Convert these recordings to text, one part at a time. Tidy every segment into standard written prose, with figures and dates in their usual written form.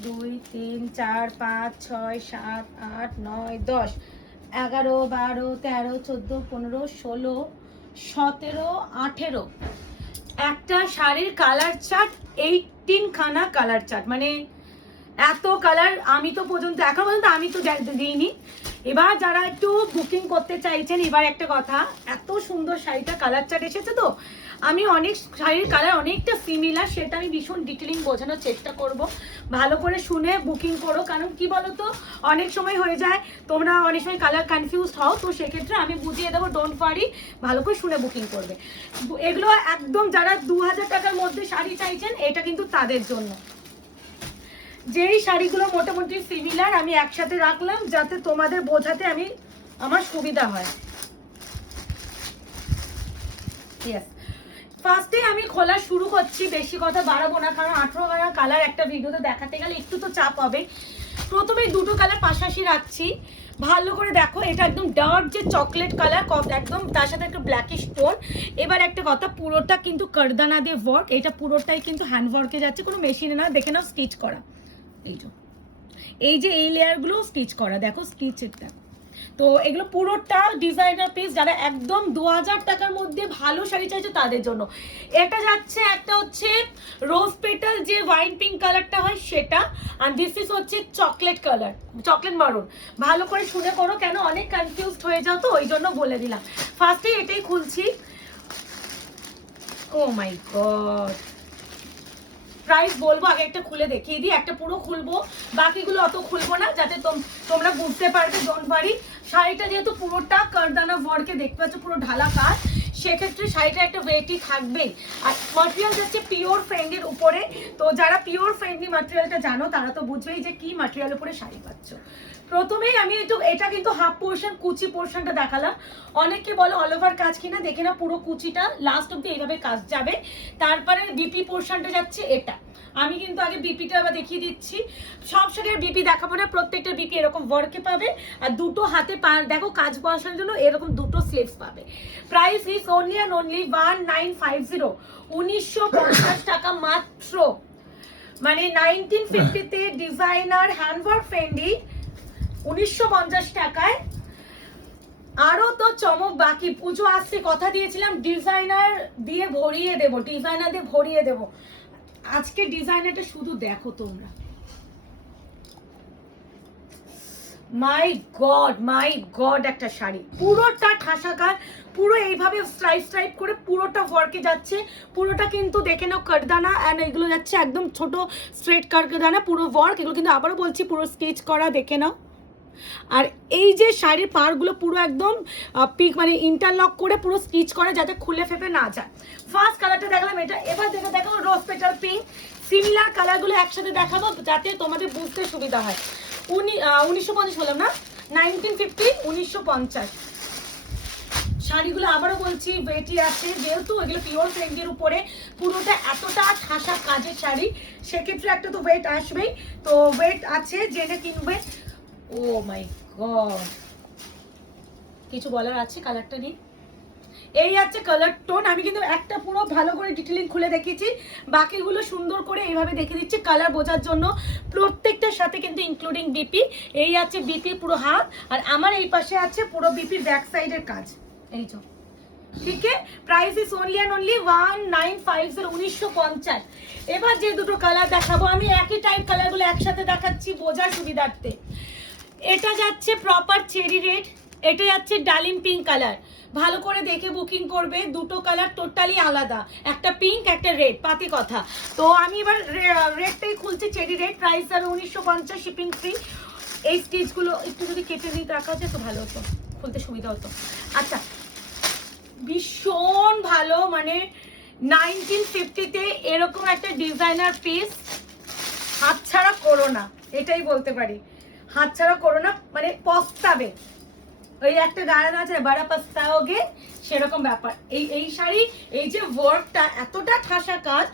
2 3 4 5 6 7 8 9 10 11 12 13 14 15 16 17 18 একটা শাড়ির colour chart 18 খানা কালার চার্ট, মানে এত কালার আমি তো পর্যন্ত এখন পর্যন্ত আমি তো দিইনি। এবার যারা একটু বুকিং করতে চাইছেন, এবার একটা কথা, এত সুন্দর শাড়িটা কালার চার্ট এসেছে তো আমি অনেক শাড়ির কালার অনেকটা সিমিলার, সেটা আমি ভীষণ ডিটেলিং বোঝানোর চেষ্টা করব। ভালো করে শুনে বুকিং করো, কারণ কি বলো তো অনেক সময় হয়ে যায় তোমরা অনেক সময় কালার কনফিউজ হও, তো সেক্ষেত্রে আমি বুঝিয়ে দেবো, ডোন্ট ওয়ারি, ভালো করে শুনে বুকিং করবে। এগুলো একদম যারা 2000 টাকার মধ্যে শাড়ি চাইছেন এটা কিন্তু তাদের জন্য। যেই শাড়িগুলো মোটামুটি সিমিলার আমি একসাথে রাখলাম যাতে তোমাদের বোঝাতে আমার সুবিধা হয়। ফার্স্টে আমি খোলা শুরু করছি, বেশি কথা বাড়াবো না, কারণ 18 কালার একটা ভিডিওতে দেখাতে গেলে একটু তো চাপ হবে। প্রথমে দুটো কালার পাশাপাশি রাখছি, ভালো করে দেখো। এটা একদম ডার্ক যে চকলেট কালার, একদম তার সাথে একটা ব্ল্যাকিশ টোন। এবার একটা কথা, পুরোটা কিন্তু কারদানা দিয়ে ওয়ার্ক, এটা পুরোটাই কিন্তু হ্যান্ড ওয়ার্কে যাচ্ছে, কোনো মেশিনে না, দেখে নাও স্টিচ করা। এই যে এই লেয়ারগুলো স্টিচ করা, দেখো স্টিচেরটা। তো এগুলো পুরোটা ডিজাইনার পিস, যারা একদম 2000 টাকার মধ্যে ভালো শাড়ি চাইছে তাদের জন্য। এটা যাচ্ছে একটা হচ্ছে রোজ পেটাল যে ওয়াইন পিঙ্ক কালারটা হয় সেটা, আর দিস ইজ হচ্ছে চকলেট কালার, চকলেট মারুন। ভালো করে শুনে করো, কেন অনেক কনফিউজড হয়ে যাও, তো ওই জন্য বলে দিলাম। ফার্স্টে এটাই খুলছি। ও মাই গড, প্রাইস বলবো, আগে একটা খুলে দেখিয়ে দিই, একটা পুরো খুলবো, বাকিগুলো অত খুলবো না, যাতে তোমরা বুঝতে পারবে। ডোন্ট ওয়ারি, শাড়িটা যেহেতু পুরোটা কারদানা ওয়ার্কে দেখতে পাচ্ছ, পুরো ঢালা কাজ, সেক্ষেত্রে শাড়িটা একটা ওয়েটই থাকবেই। আর ম্যাটেরিয়াল যাচ্ছে পিওর ফ্রেন্ডের উপরে। তো যারা পিওর ফ্রেন্ডলি ম্যাটেরিয়ালটা জানো তারা তো বুঝবেই যে কি ম্যাটেরিয়াল উপরে শাড়ি পাচ্ছ। প্রথমেই আমি এটা কিন্তু হাফ পোর্শন, কুচি পোর্শনটা দেখালাম। অনেকে বলো অল ওভার কাজ কিনা, দেখে না পুরো কুচিটা লাস্ট অব্দি এইভাবে কাজ যাবে। তারপরে বিপি পোর্শনটা যাচ্ছে এটা। আমি কিন্তু আগে বিপিটা আবার দেখিয়ে দিচ্ছি। সব শাড়ির বিপি দেখাবো না, প্রত্যেকটা বিপি এরকম ওয়ার্কে পাবে, আর দুটো হাতে দেখো কাজ বসানোর জন্য এরকম দুটো স্লিভস পাবে। Price is only and only 1950, 1950 টাকা মাত্র। মানে 1950-তে ডিজাইনার হ্যান্ডওয়ার্ক ফ্রেন্ডলি 1950 টাকায়। আরো তো চমক বাকি, পুজো আসছে, কথা দিয়েছিলাম ডিজাইনার দিয়ে ভরিয়ে দেবো, ডিজাইনার দিয়ে ভরিয়ে দেবো। আজকে ডিজাইনারটা শুধু দেখো তোমরা, মাই গড একটা শাড়ি, পুরোটা ঠাসাকার, পুরো এইভাবে স্ট্রাইপ করে পুরোটা ওয়ার্কে যাচ্ছে। পুরোটা কিন্তু দেখে নাও কারদানা, এন্ড এগুলো যাচ্ছে একদম ছোট স্ট্রেট কারদানা, পুরো ওয়ার্ক। এগুলো কিন্তু আবারও বলছি পুরো স্টিচ করা, দেখে নাও। আর এই যে শাড়ির পাড়গুলো পুরো একদম পিক, মানে ইন্টারলক করে পুরো স্টিচ করে, যাতে খুলে ফেপে না যায়। ফার্স্ট কালারটা দেখলাম এটা, এবার দেখো রোজ পেটাল পিঙ্ক। সিমিলার কালারগুলো একসাথে দেখাবো যাতে তোমাদের বুঝতে সুবিধা হয়। 1950 বললাম না, 1950, 1950 শাড়িগুলো আবারও বলছি ওয়েটি আছে, যেহেতু এগুলো পিওর ফ্রেন্ডের উপরে, পুরোটা এতটা ঠাসা কাজের শাড়ি, সেক্ষেত্রে একটা তো ওয়েট আসবেই। তো ওয়েট আছে, জেনে কিনবে। ও মাই গড, কিছু বলার আছে কালারটা নিয়ে? এই আছে কালার টোন। আমি কিন্তু একটা পুরো ভালো করে ডিটেইলিং খুলে দেখিয়েছি, বাকিগুলো সুন্দর করে এইভাবে দেখে দিচ্ছি কালার বোঝার জন্য। প্রত্যেকটার সাথে কিন্তু ইনক্লুডিং বিপি। এই আছে বিপি পুরো হাত, আর আমার এই পাশে আছে পুরো বিপি ব্যাক সাইডের কাজ, এই যে। ঠিক আছে, price is only and only 1950, 1950। এবার যে দুটো কালার দেখাবো, আমি একই টাইপ কালারগুলো একসাথে দেখাচ্ছি বোঝার সুবিধার্থে। এটা যাচ্ছে প্রপার চেরি রেড, এটা যাচ্ছে ডালিম পিঙ্ক কালার। ভালো করে দেখে বুকিং করবে, দুটো কালার টোটালি আলাদা, একটা পিঙ্ক একটা রেড, পাতি কথা। তো আমি এবার রেডটাই খুলছি, চেরি রেড। প্রাইস আর 1950, শিপিং ফ্রি। এই স্টিচগুলো একটু যদি কেটে নিতে রাখা হচ্ছে তো ভালো হতো, খুলতে সুবিধা হতো। আচ্ছা, ভীষণ ভালো, মানে 1950-তে এরকম একটা ডিজাইনার পিস হাতছাড়া করো না, এটাই বলতে পারি। হাতছাড়া করো না, মানে পস্তাবে। ওই একটা গান আছে, বাড়া পস্তাওগে, সেরকম ব্যাপার। এই শাড়ি, এই যে ওয়ার্কটা এতটা ঠাসা কাজ,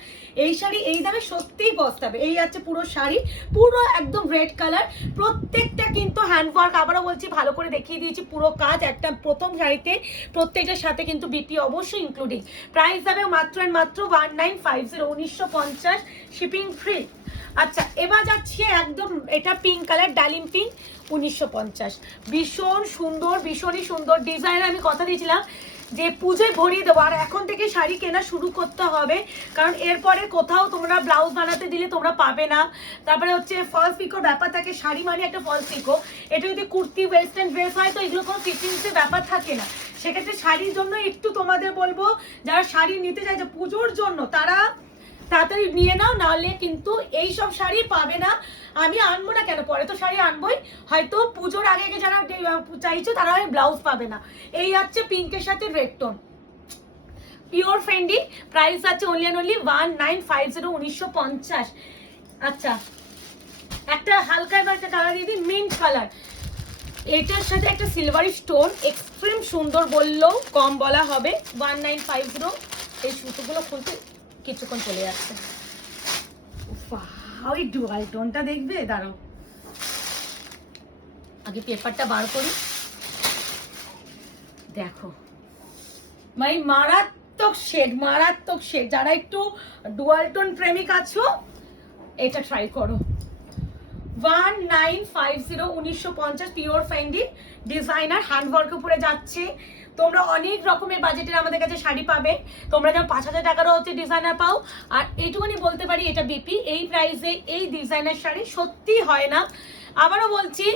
এই শাড়ি এই দামে সত্যিই পস্তাবে। এই আছে পুরো শাড়ি, পুরো একদম রেড কালার, প্রত্যেকটা কিন্তু হ্যান্ডওয়ার্ক, আবারও বলছি ভালো করে দেখিয়ে দিয়েছি পুরো কাজ একটা প্রথম শাড়িতে, প্রত্যেকটার সাথে কিন্তু বিপি অবশ্যই ইনক্লুডিং। প্রাইস যাবে মাত্র এন্ড মাত্র 1950, 1950, শিপিং ফ্রি। আচ্ছা এবার যাচ্ছি একদম, এটা পিঙ্ক কালার, ডালিম পিঙ্ক, 1950। ভীষণ সুন্দর, ভীষণই সুন্দর ডিজাইন। আমি কথা দিয়েছিলাম যে পুজোয় ভরিয়ে দেবো, আর এখন থেকে শাড়ি কেনা শুরু করতে হবে, কারণ এরপরে কোথাও তোমরা ব্লাউজ বানাতে দিলে তোমরা পাবে না। তারপরে হচ্ছে ফলস পিকোর ব্যাপার থাকে, শাড়ি মানে একটা ফলস পিকো, এটা যদি কুর্তি ওয়েস্টার্ন ড্রেস হয় তো এগুলো কোনো ফিটিংসের ব্যাপার থাকে না। সেক্ষেত্রে শাড়ির জন্য একটু তোমাদের বলবো, যারা শাড়ি নিতে চাইছে পুজোর জন্য তারা তাড়াতাড়ি নিয়ে নাও, নাহলে কিন্তু এইসব শাড়ি পাবে না। আমি আনবো না কেন, পরে তো শাড়ি আনবোই, হয়তো পুজোর আগে যারা চাইছো তারা ব্লাউজ পাবে না। এই আছে পিঙ্কের সাথে red tone, pure Fendi, price আছে অনলি অ্যান্ড অনলি 1950, 1950। আচ্ছা একটা হালকা এবার একটা কালার দিয়ে দিই, মিন্ট কালার, এটার সাথে একটা সিলভারি স্টোন, এক্সট্রিম সুন্দর বললেও কম বলা হবে। 1950। এই সুতোগুলো খুলতে কিছুক্ষণ চলে যাচ্ছে। ওই ডুয়াল টোনটা দেখবে, দাঁড়াও আগে পেপারটা বার করি। দেখো মানে মারাত্মক শেড, মারাত্মক শেড। যারা একটু ডুয়াল টোন প্রেমিক আছো এটা ট্রাই করো। 1950, 1950, পিওর ফেন্ডি, ডিজাইনার হ্যান্ডওয়ার্ক উপরে যাচ্ছে। তোমরা অনেক রকমের বাজেটের আমাদের কাছে শাড়ি পাবে, তোমরা যেমন 5000 টাকারও হচ্ছে ডিজাইনার পাও। আর এইটুকুনি বলতে পারি এটা বিপি, এই প্রাইসে এই ডিজাইনার শাড়ি সত্যি হয় না। আবারও বলছি,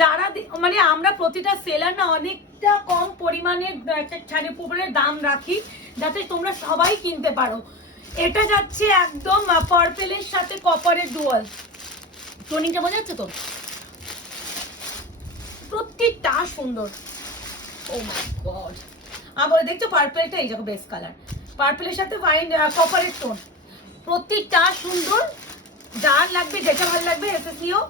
যারা মানে আমরা প্রতিটা সেলার না অনেকটা কম পরিমাণে একটা শাড়ির উপরে দাম রাখি, যাতে তোমরা সবাই কিনতে পারো। এটা যাচ্ছে একদম পার্পেলের সাথে কপারের ডুয়াল, টোনিংটা বোঝা যাচ্ছে তো, প্রত্যেকটা সুন্দর। ও মাই গড, আবার দেখছো পার্পলটা, এই দেখো বেস কালার, পার্পলের সাথে ওয়াইন কপারের টোন, প্রত্যেকটা সুন্দর। যার লাগবে যেটা ভালো লাগবে এসএসনিও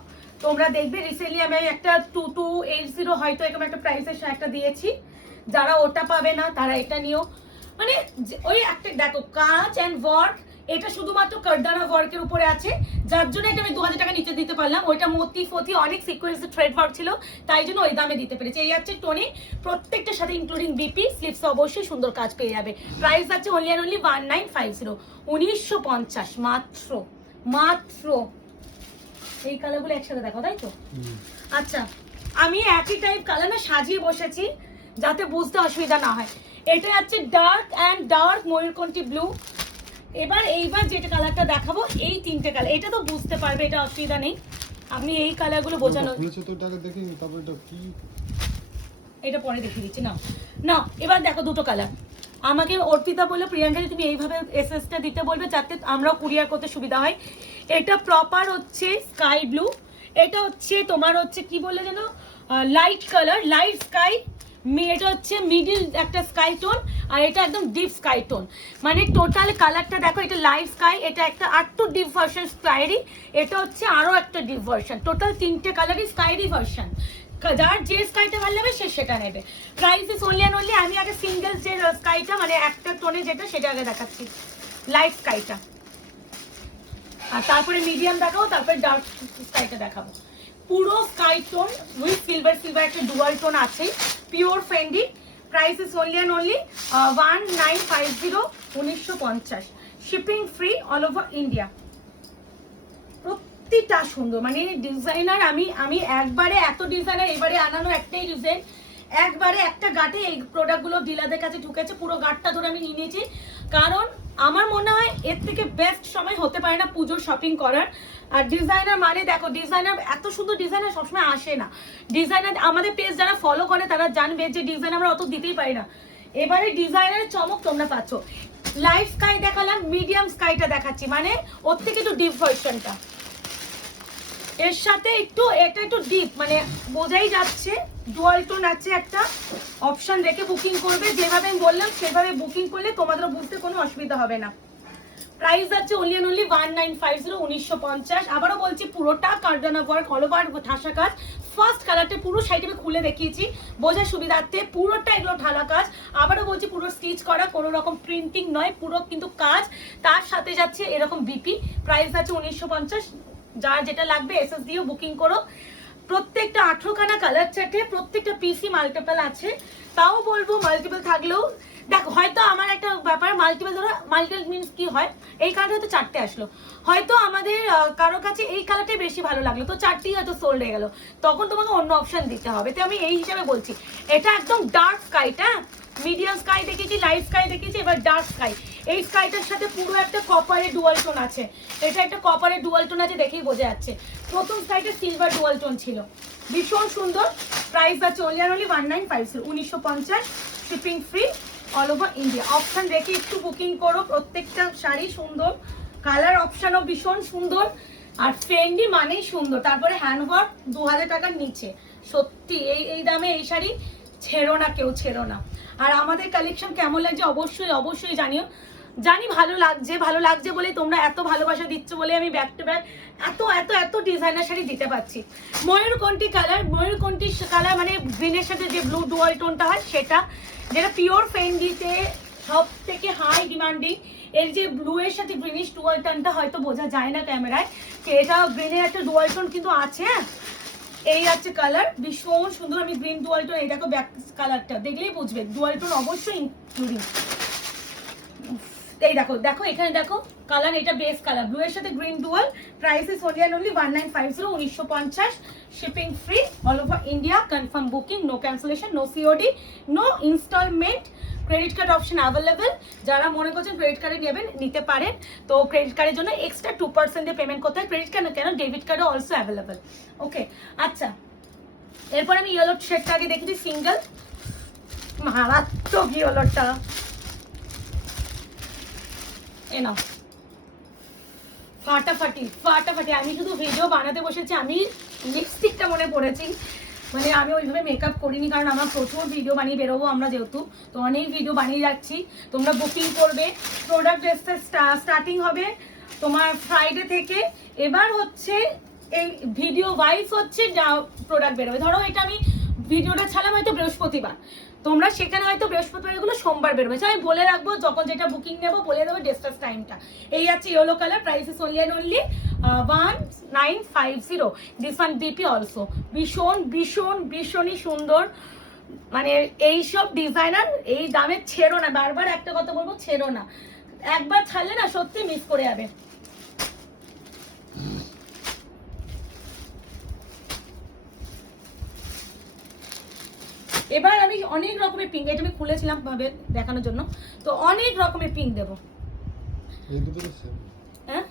তোমরা দেখবে। রিসেন্টলি আমি একটা 2280 হয়তো এরকম একটা প্রাইসের একটা দিয়েছি, যারা ওটা পাবে না তারা এটা নিও। মানে ওই একটা দেখো কাজ অ্যান্ড ওয়ার্ক, এটা শুধুমাত্র কারদানা ওয়ার্কের উপরে আছে, যার জন্য এটা আমি 2000 টাকা নিচে দিতে পারলাম। ওইটা মতি ফতি অনেক সিকোয়েন্সের থ্রেড ওয়ার্ক ছিল, তাই জন্য ওই দামে দিতে পেরেছি। এই হচ্ছে টোনি, প্রত্যেকটার সাথে ইনক্লুডিং বিপি, স্লিপস অবশ্যই সুন্দর কাজ পেয়ে যাবে। প্রাইস আছে অনলি অ্যান্ড অনলি 1950, 1950 মাত্র, মাত্র। এই কালারগুলো একসাথে দেখো, তাই তো? আচ্ছা আমি একই টাইপ কালার না সাজিয়ে বসেছি যাতে বুঝতে অসুবিধা না হয়। এটা হচ্ছে ডার্ক অ্যান্ড ডার্ক ময়ূরকণ্ঠী ব্লু। এইবার যেটা কালারটা দেখাবো, এই তিনটে কালার, এটা তো বুঝতে পারবে, এটা অসুবিধা নেই। আমি এই কালারগুলো বোঝানো, এটা পরে দেখিয়ে দিচ্ছি না না। এবার দেখো দুটো কালার, আমাকে অর্পিতা বললো প্রিয়াঙ্কা তুমি এইভাবে এসএসটা দিতে বলবে যাতে আমরাও কুরিয়ার করতে সুবিধা হয়। এটা প্রপার হচ্ছে স্কাই ব্লু, এটা হচ্ছে তোমার হচ্ছে কি বলে যেন লাইট কালার, লাইট স্কাই, এটা হচ্ছে মিডিল একটা স্কাই টোন, আর এটা একদম ডিপ স্কাই টোন। মানে টোটাল কালারটা দেখো, এটা লাইট স্কাই, এটা একটা আরেকটু ডিপ ভার্সন স্কাইরি, এটা হচ্ছে আরো একটা ডিপ ভার্সন। টোটাল তিনটে কালারই স্কাইরি ভার্সন, যার যে স্কাইটা ভালো লাগবে সে সেটা নেবে। Price is only and only, আমি আগে সিঙ্গেল যে স্কাইটা মানে একটা টোনে যেটা সেটা আগে দেখাচ্ছি, লাইট স্কাইটা, আর তারপরে মিডিয়াম দেখাবো, তারপরে ডার্ক স্কাইটা দেখাবো। পুরো sky tone with silver, silver একটা ডুয়াল টোন আছে, pure Fendi. Price is only and only 1950, 1950, shipping free all over India. প্রত্যেকটা সুন্দর, মানে ডিজাইনার আমি একবারে এত ডিজাইনার এবারে আনানো একটাই ডিজাইন, একবারে একটা গাঁটে এই প্রোডাক্টগুলো ডিলারদের কাছে ঢুকেছে, পুরো গাঁটটা ধরে আমি নিয়ে নিয়েছি। কারণ আমার মনে হয় এর থেকে বেস্ট সময় হতে পারে না পুজোর শপিং করার। আর ডিজাইনার মানে দেখো, ডিজাইনার এত সুন্দর ডিজাইনার সবসময় আসে না। ডিজাইনার আমাদের পেজ যারা ফলো করে তারা জানবে যে ডিজাইন আমরা অত দিতেই পারি না। এবারে ডিজাইনারের চমক তোমরা পাচ্ছ। লাইট স্কাই দেখালাম, মিডিয়াম স্কাইটা দেখাচ্ছি, মানে ওর থেকে একটু ডিপ ভার্সনটা, এর সাথে একটু এটা একটু ডিপ, মানে বোঝাই যাচ্ছে ডুয়াল টোন আছে। একটা অপশন রেখে বুকিং করবে, যেভাবে আমি বললাম সেভাবে বুকিং করলে তোমাদেরও বুঝতে কোনো অসুবিধা হবে না। প্রাইস যাচ্ছে অনলি 1950, 1950। আবারও বলছি পুরোটা কারদানা ওয়ার্ক, অল ওভার ঠাসা কাজ। ফার্স্ট কালারটা পুরো সাইডে আমি খুলে দেখিয়েছি বোঝার সুবিধার্থে, পুরোটা এগুলো ঢালা কাজ। আবারও বলছি পুরো স্টিচ করা, কোনো রকম প্রিন্টিং নয়, পুরো কিন্তু কাজ। তার সাথে যাচ্ছে এরকম বিপি। প্রাইস যাচ্ছে 1950। যার যেটা লাগবে এসএস দিয়েও বুকিং করো। প্রত্যেকটা 18খানা কালার চার্টে, প্রত্যেকটা পিসি মাল্টিপল আছে। তাও বলবো মাল্টিপল থাকলেও দেখো, হয়তো আমার একটা ব্যাপার, মাল্টিপল ধরো, মাল্টিপল মিনস কি হয়, এই কালারটা হয়তো 4টে আসলো, হয়তো আমাদের কারোর কাছে এই কালারটাই বেশি ভালো লাগলো, তো 4টেই হয়তো সোল্ড হয়ে গেল, তখন তোমাকে অন্য অপশন দিতে হবে। তো আমি এই হিসাবে বলছি, এটা একদম ডার্ক স্কাইটা, মিডিয়াম স্কাই দেখেছি, লাইট স্কাই দেখেছি, এবার ডার্ক স্কাই। এই স্কাইটার সাথে পুরো একটা কপারের ডুয়াল টোন আছে, এটা একটা কপারের ডুয়াল টোন আছে, দেখেই বোঝা যাচ্ছে। প্রথম স্কাইটা সিলভার ডুয়াল টোন ছিল, ভীষণ সুন্দর। প্রাইস আছে only 1950, 1950, shipping free all over India. Option দেখে একটু বুকিং করো, প্রত্যেকটা শাড়ি সুন্দর, কালার অপশনও ভীষণ সুন্দর, আর ট্রেন্ডি মানেই সুন্দর। তারপরে হ্যান্ডওয়ার্ক 2000 টাকার নিচে, সত্যি এই দামে এই শাড়ি ছেড়ো না, কেউ ছেড়ো না। আর আমাদের কালেকশন কেমন লাগছে অবশ্যই অবশ্যই জানিও। জানি ভালো লাগছে বলেই তোমরা এত ভালোবাসা দিচ্ছ বলে আমি ব্যাক টু ব্যাক এত এত এত ডিজাইনার শাড়ি দিতে পারছি। ময়ূরকণ্ঠী কালার, ময়ূরকণ্ঠী কালার মানে গ্রিনের সাথে যে ব্লু ডুয়াল টোনটা হয় সেটা, যেটা পিওর ফেন্ডিতে সব থেকে হাই ডিমান্ডিং। এর যে ব্লু এর সাথে গ্রিনিশ ডুয়াল টোনটা হয়তো বোঝা যায় না ক্যামেরায়, এটা গ্রিনের একটা ডুয়াল টোন কিন্তু আছে। এই আছে কালার, ভীষণ সুন্দর। আমি গ্রিন ডুয়াল টোন, এই দেখো ব্যাক কালারটা দেখলেই বুঝবে ডুয়াল টোন অবশ্যই ইনক্লুডিং। এই দেখো দেখো এখানে দেখো কালার, এটা বেস কালার, ব্লু এর সাথে green dual. Price is only 1950, 1950, shipping free all over India. Confirm booking, no cancellation, no COD, no instalment. Credit card option available, যারা মনে করছেন ক্রেডিট কার্ডে নেবেন নিতে পারেন। তো ক্রেডিট কার্ডের জন্য এক্সট্রা 2% দিয়ে পেমেন্ট করতে হয়, ক্রেডিট কার্ড কেন ডেবিট কার্ডও অলসো অ্যাভেলেবেল। ওকে, আচ্ছা এরপর আমি ইয়েলো শেডটা আগে দেখেছি, সিঙ্গেল, মারাত্মক ইয়েলোটা। এ নাও, ফাটাফাটি ফাটাফাটি। আমি শুধু ভিডিও বানাতে বসেছি, আমি লিপস্টিকটা মনে পড়েছি, মানে আমি ওইভাবে মেকআপ করিনি, কারণ আমার প্রচুর ভিডিও বানিয়ে বেরোবো আমরা যেহেতু, তো অনেক ভিডিও বানিয়ে যাচ্ছি। তোমরা বুকিং করবে, প্রোডাক্ট স্টার্টিং হবে তোমার ফ্রাইডে থেকে। এবার হচ্ছে এই ভিডিও ওয়াইজ হচ্ছে যা প্রোডাক্ট বেরোবে, ধরো এটা আমি ভিডিওটা ছাড়লাম হয়তো বৃহস্পতিবার, তোমরা সেখানে হয়তো বৃহস্পতিবার, এগুলো সোমবার বেরোবে। আমি বলে রাখবো যখন যেটা বুকিং নেবো বলে দেবো ডেস্টাস টাইমটা। এই আছে yellow colour, price is only 1950। This one BP also, ভীষণ ভীষণ ভীষণই সুন্দর। মানে এইসব ডিজাইনার এই দামে ছেড়ো না, বারবার একটা কথা বলবো, ছেড়ো না, একবার ছাড়লে না সত্যি মিস করে যাবে। এবার আমি অনেক রকমের পিঙ্ক, এটা আমি খুলেছিলাম ভাবে দেখানোর জন্য, তো অনেক রকমের পিঙ্ক দেবো। হ্যাঁ,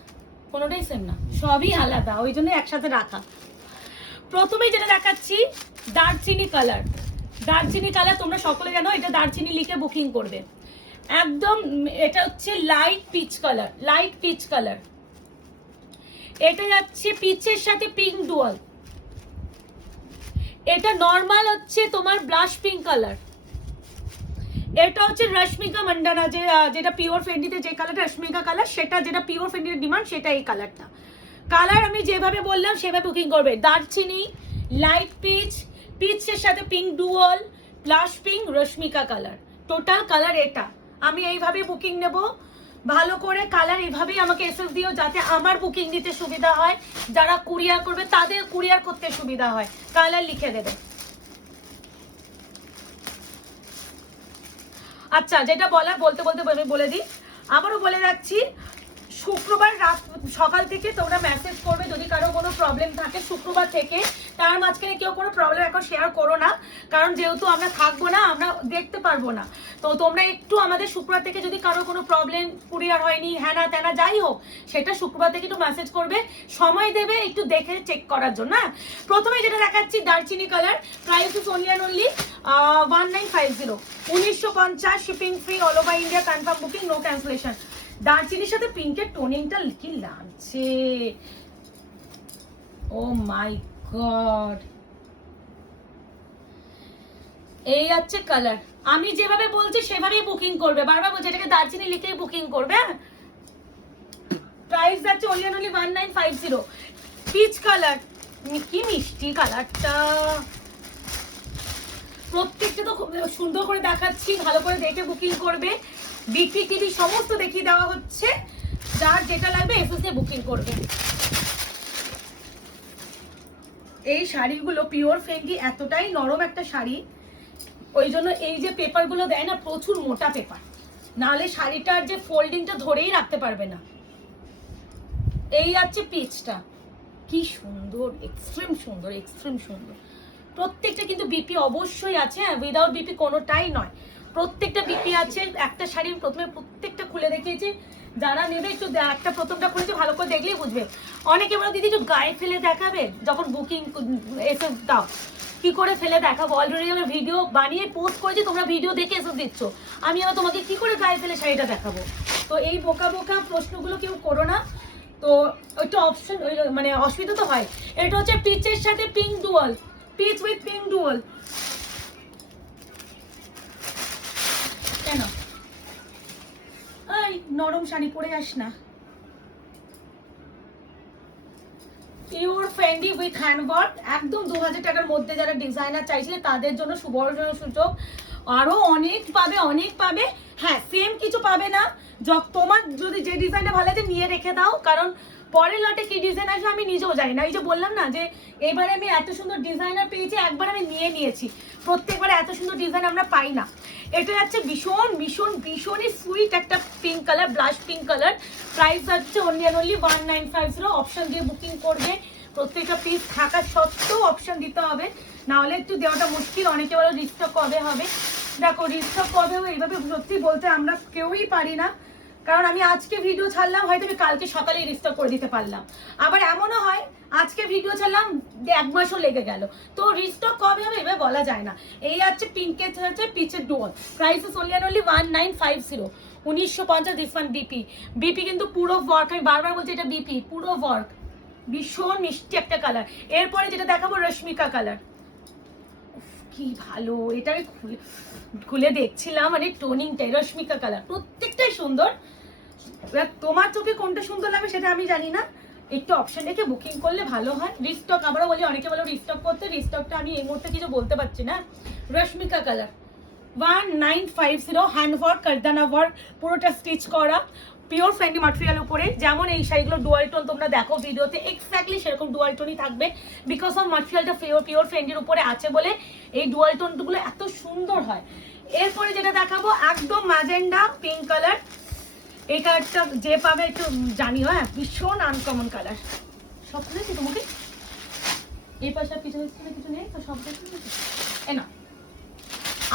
কোনোটাই সেম না, সবই আলাদা, ওই জন্য একসাথে রাখা। প্রথমেই যেটা দেখাচ্ছি দারচিনি কালার। দারচিনি কালার তোমরা সকলে জানো, এটা দারচিনি লিখে বুকিং করবে। একদম এটা হচ্ছে light peach colour, light peach colour. এটা যাচ্ছে পিচের সাথে পিঙ্ক ডুয়াল। এটা নর্মাল হচ্ছে তোমার ব্লাশ পিঙ্ক কালার। এটা হচ্ছে রশ্মিকা মন্ডানা, যেটা পিওর ফেন্ডিতে যে কালারটা রশ্মিকা কালার, সেটা যেটা পিওর ফেন্ডির ডিমান্ড সেটা এই কালারটা। কালার আমি যেভাবে বললাম সেভাবে বুকিং করবে। দারচিনি, লাইট পিচ, পিচের সাথে pink dual, blush pink, Rashmika colour, total colour এটা। আমি এইভাবে বুকিং নেব, ভালো করে কালার এইভাবেই আমাকে এসএস দিও, যাতে আমার বুকিং দিতে সুবিধা হয়, যারা কুরিয়ার করবে তাদের কুরিয়ার করতে সুবিধা হয়, কালার লিখে দেবে। আচ্ছা, যেটা বলার বলতে বলতে বলে দিই, আবারও বলে রাখছি, শুক্রবার রাত সকাল থেকে তোমরা মেসেজ করবে যদি কারো কোনো প্রবলেম থাকে শুক্রবার থেকে। তার মাঝখানে কেউ কোনো প্রবলেম এখন শেয়ার করো না, কারণ যেহেতু আমরা থাকবো না, আমরা দেখতে পারবো না। তো তোমরা একটু আমাদের শুক্রবার থেকে যদি কারো কোনো প্রবলেম, কুরিয়ার হয়নি, হ্যানা ত্যানা যাই হোক, সেটা শুক্রবার থেকে একটু মেসেজ করবে, সময় দেবে একটু দেখে চেক করার জন্য। প্রথমে যেটা দেখাচ্ছি দারচিনি colour, price is only 1950, 1950, shipping free all over India. Confirm booking, no cancellation. দারচিনির সাথে পিঙ্কের টোনিংটা কি লাগছে, ও মাই গড। এই আছে কালার, আমি যেভাবে বলছি সেভাবেই বুকিং করবে, বারবার বলছি এটাকে দারচিনি লিখেই বুকিং করবে। প্রাইস যাচ্ছে অনলি 1950। পিচ কালার, কি মিষ্টি কালারটা, প্রত্যেকটা তো খুব সুন্দর করে দেখাচ্ছি, ভালো করে দেখে বুকিং করবে। বিপি টিভি সমস্ত দেখিয়ে দেওয়া হচ্ছে, যার যেটা লাগবে এসএসএ বুকিং করবে। এই শাড়িগুলো পিওর ফেন্ডি, এতটাই নরম একটা শাড়ি, ওই জন্য এই যে পেপারগুলো দেয় না, প্রচুর মোটা পেপার, নাহলে শাড়িটার যে ফোল্ডিংটা ধরেই রাখতে পারবে না। এই আছে পিচটা, কি সুন্দর, এক্সট্রিম সুন্দর, এক্সট্রিম সুন্দর। প্রত্যেকটা কিন্তু বিপি অবশ্যই আছে, উইদাউট বিপি কোনোটাই নয়, প্রত্যেকটা বিপি আছে। একটা শাড়ি প্রথমে প্রত্যেকটা খুলে দেখিয়েছি, যারা নেবে একটু একটা প্রথমটা খুলেছে ভালো করে দেখলেই বুঝবে। অনেকে বলে দিদি একটু গায়ে ফেলে দেখাবে যখন বুকিং এসে দাও, কি করে ফেলে দেখাবো? অলরেডি আমরা ভিডিও বানিয়ে পোস্ট করেছি, তোমরা ভিডিও দেখে এসে দিচ্ছ, আমি আবার তোমাকে কি করে গায়ে ফেলে শাড়িটা দেখাবো? তো এই বোকা বোকা প্রশ্নগুলো কেউ করো না। তো ওইটা অপশন মানে অসুবিধা তো হয়। এটা হচ্ছে পিচের সাথে pink dual, peach with pink dual. কেন এই নরম শাড়ি পরে আস না। পিওর ফেন্ডি উইথ হ্যান্ডওয়ার্ক, একদম 2000 টাকার মধ্যে যারা ডিজাইনার চাইছিলে তাদের জন্য সুবর্ণ সুযোগ। আরো অনেক পাবে, অনেক পাবে। হ্যাঁ, সেম কিছু পাবে না, তোমার যদি যে ডিজাইনটা ভালো লাগে নিয়ে রেখে দাও, কারণ পরের লটে কি ডিজাইন আসবে আমি নিজেও জানি না। এই যে বললাম না যে এবারে আমি এত সুন্দর ডিজাইনার পেয়েছি, একবার আমি নিয়ে নিয়েছি, প্রত্যেকবার এত সুন্দর ডিজাইন আমরা পাই না। এটা যাচ্ছে ভীষণ ভীষণ ভীষণই সুইট একটা pink colour, blush pink colour. Price যাচ্ছে অনলি 1950। অপশন দিয়ে বুকিং করবে, প্রত্যেকটা পিস থাকা সত্ত্বেও অপশন দিতে হবে, নাহলে একটু দেওয়াটা মুশকিল। অনেকে বলো রিস্টক কবে হবে, দেখো রিস্টক কবে হবে এইভাবে সত্যি বলতে আমরা কেউই পারি না, কারণ আমি আজকে ভিডিও ছাড়লাম, হয়তো আমি কালকে সকালে রিস্টক করে দিতে পারলাম, আবার এমনও হয় আজকে ভিডিও ছাড়লাম 1 মাসও লেগে গেল। তো রিস্টক কবে হবে এভাবে বলা যায় না। এই আছে পিঙ্কের হচ্ছে পিচের dual, price is only 1950। 1950 this one BP. BP কিন্তু পুরো ওয়ার্ক, আমি বারবার বলছি এটা বিপি পুরো ওয়ার্ক, ভীষণ মিষ্টি একটা কালার। এরপরে যেটা দেখাবো রশ্মিকা কালার, কি ভালো, এটা আমি খুলে দেখছিলাম, মানে টোনিংটাই রশ্মিকা কালার, প্রত্যেকটাই সুন্দর। তোমার চোখে কোনটা সুন্দর লাগবে সেটা আমি জানি না, একটু অপশন রেখে বুকিং করলে ভালো হয়। রিস্টক আবারও বলি, অনেকে বলো রিস্টক করতে, রিস্টকটা আমি এই মুহূর্তে কিছু বলতে পারছি না। রশ্মিকা কালার 1950, হ্যান্ডওয়ার্ক, কারদানা ওয়ার্ক, পুরোটা স্টিচ করা, পিওর ফ্রেন্ডলি ম্যাটেরিয়াল উপরে। যেমন এই শাড়িগুলো ডুয়াল টোন তোমরা দেখো ভিডিওতে, এক্স্যাক্টলি সেরকম ডুয়াল টোনই থাকবে, বিকজ অফ ম্যাটেরিয়ালটা পিওর ফ্রেন্ডির উপরে আছে বলে এই ডুয়াল টোনগুলো এত সুন্দর হয়। এরপরে যেটা দেখাবো একদম ম্যাজেন্ডা পিঙ্ক কালার, এই কালারটা যে পাবে একটু জানিও, হ্যাঁ ভীষণ আনকমন কালার। সব খুলেছি তোমাকে, এই পাশে পিছনে কিছু নেই তো, সব দেখি না।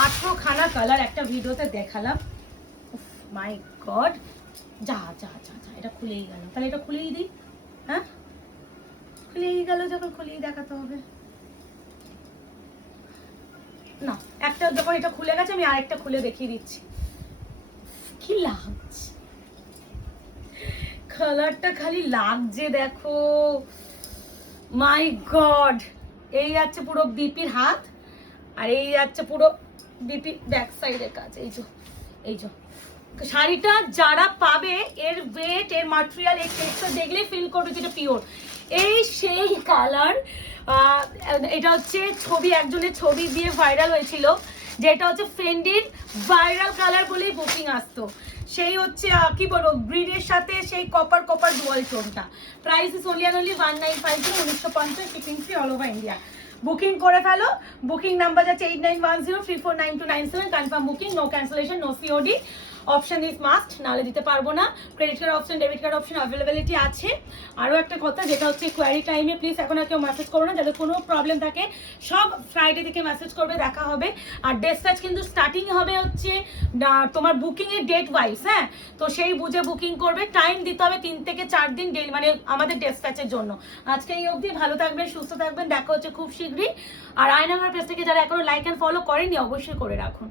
18 খানা কালার একটা ভিডিওতে দেখালাম, মাই গড। যা যা যা যা, এটা খুলেই গেল, তাহলে এটা খুলেই দিই। হ্যাঁ খুলেই গেল, যখন খুলেই দেখাতে হবে না। একটা যখন এটা খুলে গেছে আমি আরেকটা খুলে দেখিয়ে দিচ্ছি, কি লাগছে কালারটা, খালি লাগছে দেখো, মাই গড। এই যাচ্ছে পুরো বিপির হাত, আর এই যাচ্ছে পুরো বিপি ব্যাক সাইডের কাজ। এই যে শাড়িটা যারা পাবে, এর ওয়েট, এর ম্যাটেরিয়াল, এর টেক্সচার দেখলেই ফিল করবে যেটা পিওর। এই সেই কালার, এটা হচ্ছে ছবি, একজনের ছবি দিয়ে ভাইরাল হয়েছিল, যেটা হচ্ছে ফেন্ডির ভাইরাল কালার বলেই বুকিং আসতো। সেই হচ্ছে কি বলবো, গ্রিনের সাথে সেই কপার ডুয়াল টোনটা। Price is only 1950, 1950, shipping free all over India. Booking করে ফেলো, বুকিং নাম্বার যাচ্ছে 8910349297। Confirm booking, no cancellation, no COD. Option is must, নাহলে দিতে পারবো না। Credit card option, debit card option availability আছে। আরও একটা কথা, যেটা হচ্ছে কোয়ারি টাইমে প্লিজ এখন আর কেউ মেসেজ করো না, যাদের কোনো প্রবলেম থাকে সব ফ্রাইডে থেকে মেসেজ করবে, দেখা হবে। আর ডেসপ্যাচ কিন্তু স্টার্টিং হবে হচ্ছে তোমার বুকিংয়ের ডেট ওয়াইজ, হ্যাঁ, তো সেই বুঝে বুকিং করবে। টাইম দিতে হবে 3 থেকে 4 দিন মানে আমাদের ডেসপ্যাচের জন্য। আজকে এই অবধি, ভালো থাকবেন, সুস্থ থাকবেন, দেখা হচ্ছে খুব শীঘ্রই। আর আয়নাঘর পেজ থেকে যারা এখনো লাইক অ্যান্ড ফলো করেনি অবশ্যই করে রাখুন।